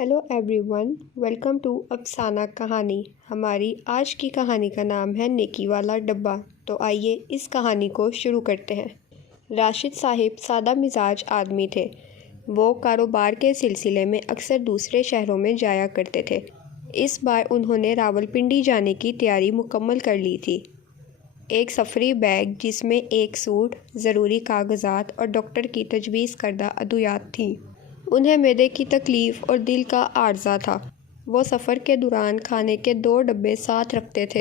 Hello everyone, welcome to अफसाना कहानी। हमारी आज की कहानी का नाम है नेकी वाला डब्बा। तो आइए इस कहानी को शुरू करते हैं। राशिद साहिब सादा मिजाज आदमी थे। वो कारोबार के सिलसिले में अक्सर दूसरे शहरों में जाया करते थे। इस बार उन्होंने रावलपिंडी जाने की तैयारी मुकम्मल कर ली थी। एक सफरी बैग जिसमें एक सूट, ज़रूरी कागजात और डॉक्टर की तजवीज़ करदा अद्वियात थीं। उन्हें मैदे की तकलीफ़ और दिल का आर्ज़ा था। वो सफ़र के दौरान खाने के 2 डब्बे साथ रखते थे,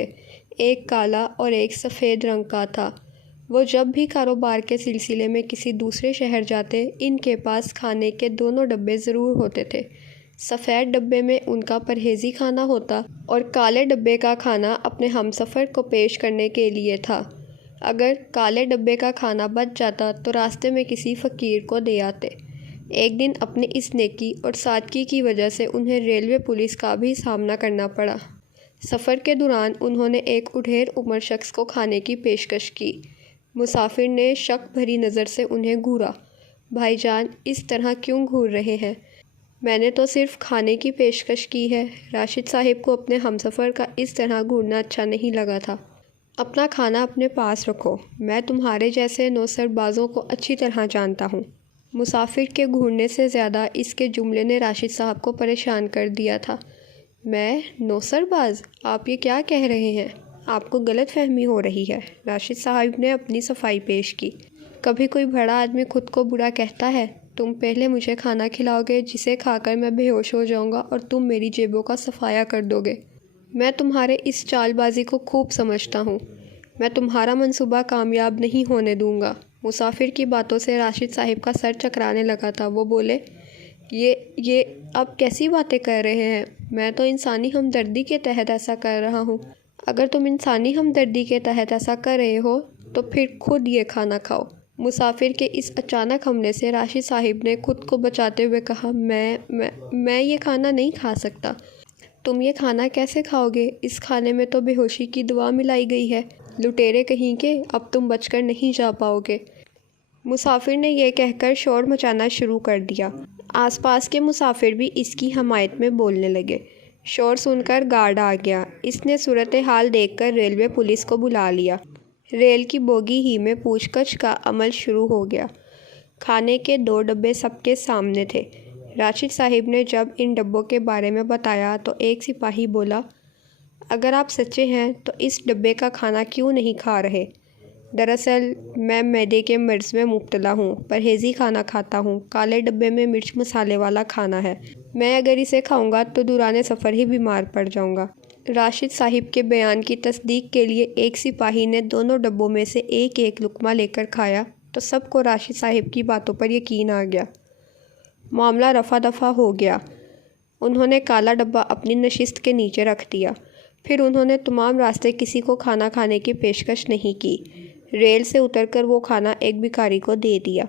एक काला और एक सफ़ेद रंग का था। वो जब भी कारोबार के सिलसिले में किसी दूसरे शहर जाते, इनके पास खाने के दोनों डब्बे ज़रूर होते थे। सफ़ेद डब्बे में उनका परहेज़ी खाना होता और काले डब्बे का खाना अपने हमसफ़र को पेश करने के लिए था। अगर काले डब्बे का खाना बच जाता तो रास्ते में किसी फ़कीर को दे आते। एक दिन अपनी इस नेकी और सादगी की वजह से उन्हें रेलवे पुलिस का भी सामना करना पड़ा। सफ़र के दौरान उन्होंने एक उढेर उम्र शख्स को खाने की पेशकश की। मुसाफिर ने शक भरी नज़र से उन्हें घूरा। भाईजान, इस तरह क्यों घूर रहे हैं? मैंने तो सिर्फ खाने की पेशकश की है। राशिद साहिब को अपने हमसफ़र का इस तरह घूरना अच्छा नहीं लगा था। अपना खाना अपने पास रखो, मैं तुम्हारे जैसे नौसरबाज़ों को अच्छी तरह जानता हूँ। मुसाफिर के घूरने से ज़्यादा इसके जुमले ने राशिद साहब को परेशान कर दिया था। मैं नौसरबाज? आप ये क्या कह रहे हैं? आपको गलत फहमी हो रही है। राशिद साहब ने अपनी सफाई पेश की। कभी कोई बड़ा आदमी खुद को बुरा कहता है? तुम पहले मुझे खाना खिलाओगे जिसे खाकर मैं बेहोश हो जाऊंगा और तुम मेरी जेबों का सफाया कर दोगे। मैं तुम्हारे इस चालबाजी को खूब समझता हूँ। मैं तुम्हारा मंसूबा कामयाब नहीं होने दूंगा। मुसाफिर की बातों से राशिद साहिब का सर चकराने लगा था। वो बोले, ये आप कैसी बातें कर रहे हैं? मैं तो इंसानी हमदर्दी के तहत ऐसा कर रहा हूँ। अगर तुम इंसानी हमदर्दी के तहत ऐसा कर रहे हो तो फिर खुद ये खाना खाओ। मुसाफिर के इस अचानक हमले से राशिद साहिब ने खुद को बचाते हुए कहा, मैं ये खाना नहीं खा सकता। तुम ये खाना कैसे खाओगे? इस खाने में तो बेहोशी की दवा मिलाई गई है। लुटेरे कहीं के, अब तुम बचकर नहीं जा पाओगे। मुसाफिर ने यह कहकर शोर मचाना शुरू कर दिया। आसपास के मुसाफिर भी इसकी हमायत में बोलने लगे। शोर सुनकर गार्ड आ गया। इसने सूरत हाल देखकर रेलवे पुलिस को बुला लिया। रेल की बोगी ही में पूछताछ का अमल शुरू हो गया। खाने के 2 डब्बे सबके सामने थे। राशिद साहिब ने जब इन डब्बों के बारे में बताया तो एक सिपाही बोला, अगर आप सच्चे हैं तो इस डब्बे का खाना क्यों नहीं खा रहे? दरअसल मैं मैदे के मर्ज़ में मुब्तला हूँ, परहेज़ी खाना खाता हूँ। काले डब्बे में मिर्च मसाले वाला खाना है। मैं अगर इसे खाऊंगा तो दौरान सफ़र ही बीमार पड़ जाऊंगा। राशिद साहिब के बयान की तस्दीक के लिए एक सिपाही ने दोनों डब्बों में से एक एक लुकमा लेकर खाया तो सबको राशिद साहिब की बातों पर यकीन आ गया। मामला रफा दफा हो गया। उन्होंने काला डब्बा अपनी नशिस्त के नीचे रख दिया। फिर उन्होंने तमाम रास्ते किसी को खाना खाने की पेशकश नहीं की। रेल से उतरकर वो खाना एक भिखारी को दे दिया।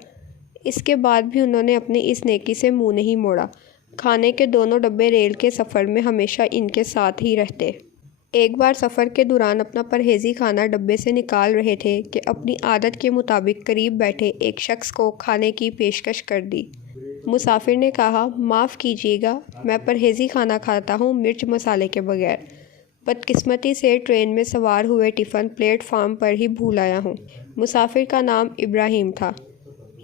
इसके बाद भी उन्होंने अपनी इस नेकी से मुंह नहीं मोड़ा। खाने के दोनों डब्बे रेल के सफ़र में हमेशा इनके साथ ही रहते। एक बार सफ़र के दौरान अपना परहेज़ी खाना डब्बे से निकाल रहे थे कि अपनी आदत के मुताबिक करीब बैठे एक शख्स को खाने की पेशकश कर दी। मुसाफिर ने कहा, माफ़ कीजिएगा, मैं परहेज़ी खाना खाता हूँ, मिर्च मसाले के बगैर। बदकिस्मती से ट्रेन में सवार हुए टिफ़िन प्लेटफार्म पर ही भूल आया हूँ। मुसाफिर का नाम इब्राहिम था।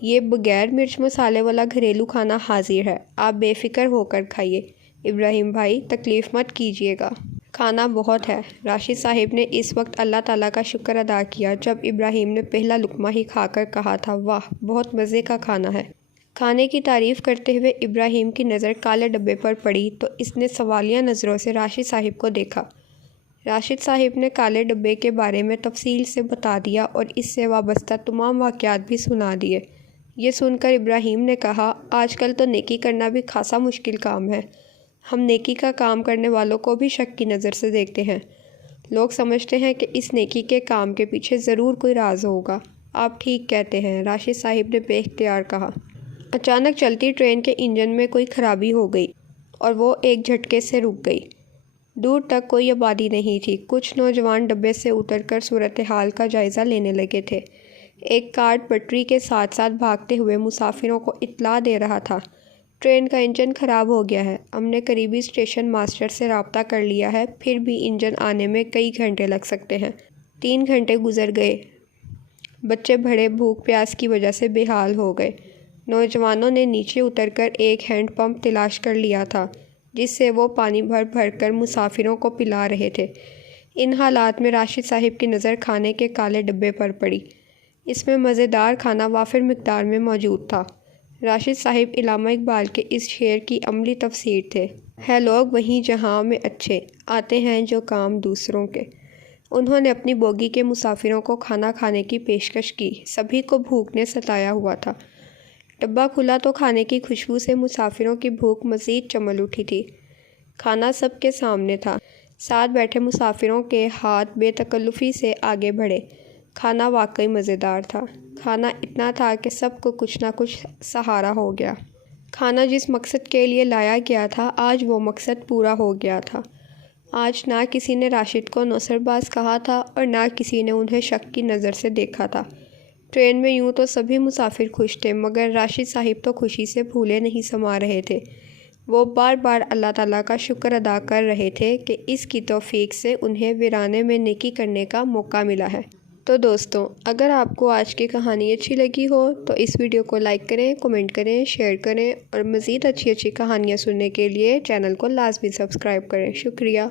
ये बगैर मिर्च मसाले वाला घरेलू खाना हाजिर है, आप बेफ़िक्र होकर खाइए। इब्राहिम भाई, तकलीफ़ मत कीजिएगा, खाना बहुत है। राशिद साहिब ने इस वक्त अल्लाह ताला का शुक्र अदा किया जब इब्राहिम ने पहला लुकमा ही खाकर कहा था, वाह, बहुत मज़े का खाना है। खाने की तारीफ़ करते हुए इब्राहिम की नज़र काले डब्बे पर पड़ी तो इसने सवालिया नज़रों से राशिद साहिब को देखा। राशिद साहिब ने काले डब्बे के बारे में तफसील से बता दिया और इससे वाबस्ता तमाम वाक़यात भी सुना दिए। ये सुनकर इब्राहिम ने कहा, आजकल तो नेकी करना भी खासा मुश्किल काम है। हम नेकी का काम करने वालों को भी शक की नज़र से देखते हैं। लोग समझते हैं कि इस नेकी के काम के पीछे ज़रूर कोई राज होगा। आप ठीक कहते हैं, राशिद साहिब ने बेख्तियार कहा। अचानक चलती ट्रेन के इंजन में कोई खराबी हो गई और वो एक झटके से रुक गई। दूर तक कोई आबादी नहीं थी। कुछ नौजवान डब्बे से उतरकर सूरत हाल का जायज़ा लेने लगे थे। एक कार्ड पटरी के साथ साथ भागते हुए मुसाफिरों को इत्तला दे रहा था। ٹرین کا انجن خراب ہو گیا ہے۔ ہم نے قریبی اسٹیشن ماسٹر سے رابطہ کر لیا ہے، پھر بھی انجن آنے میں کئی گھنٹے لگ سکتے ہیں۔ 3 گھنٹے گزر گئے۔ بچے بڑے بھوک پیاس کی وجہ سے بے حال ہو گئے۔ نوجوانوں نے نیچے اتر کر ایک ہینڈ پمپ تلاش کر لیا تھا، جس سے وہ پانی بھر بھر کر مسافروں کو پلا رہے تھے۔ ان حالات میں راشد صاحب کی نظر کھانے کے کالے ڈبے پر پڑی۔ اس میں مزیدار کھانا وافر مقدار میں موجود تھا۔ راشد صاحب علامہ اقبال کے اس شعر کی عملی تفسیر تھے: ہے لوگ وہیں جہاں میں اچھے، آتے ہیں جو کام دوسروں کے۔ انہوں نے اپنی بوگی کے مسافروں کو کھانا کھانے کی پیشکش کی۔ سبھی کو بھوک نے ستایا ہوا تھا۔ ڈبہ کھلا تو کھانے کی خوشبو سے مسافروں کی بھوک مزید چمل اٹھی تھی۔ کھانا سب کے سامنے تھا۔ ساتھ بیٹھے مسافروں کے ہاتھ بے تکلفی سے آگے بڑھے۔ کھانا واقعی مزیدار تھا۔ کھانا اتنا تھا کہ سب کو کچھ نہ کچھ سہارا ہو گیا۔ کھانا جس مقصد کے لیے لایا گیا تھا، آج وہ مقصد پورا ہو گیا تھا۔ آج نہ کسی نے راشد کو نوسر باز کہا تھا اور نہ کسی نے انہیں شک کی نظر سے دیکھا تھا۔ ٹرین میں یوں تو سبھی مسافر خوش تھے، مگر راشد صاحب تو خوشی سے پھولے نہیں سما رہے تھے۔ وہ بار بار اللہ تعالیٰ کا شکر ادا کر رہے تھے کہ اس کی توفیق سے انہیں ویرانے میں نیکی کرنے کا موقع ملا ہے۔ تو دوستوں، اگر آپ کو آج کی کہانی اچھی لگی ہو تو اس ویڈیو کو لائک کریں، کمنٹ کریں، شیئر کریں اور مزید اچھی کہانیاں سننے کے لیے چینل کو لازمی سبسکرائب کریں۔ شکریہ۔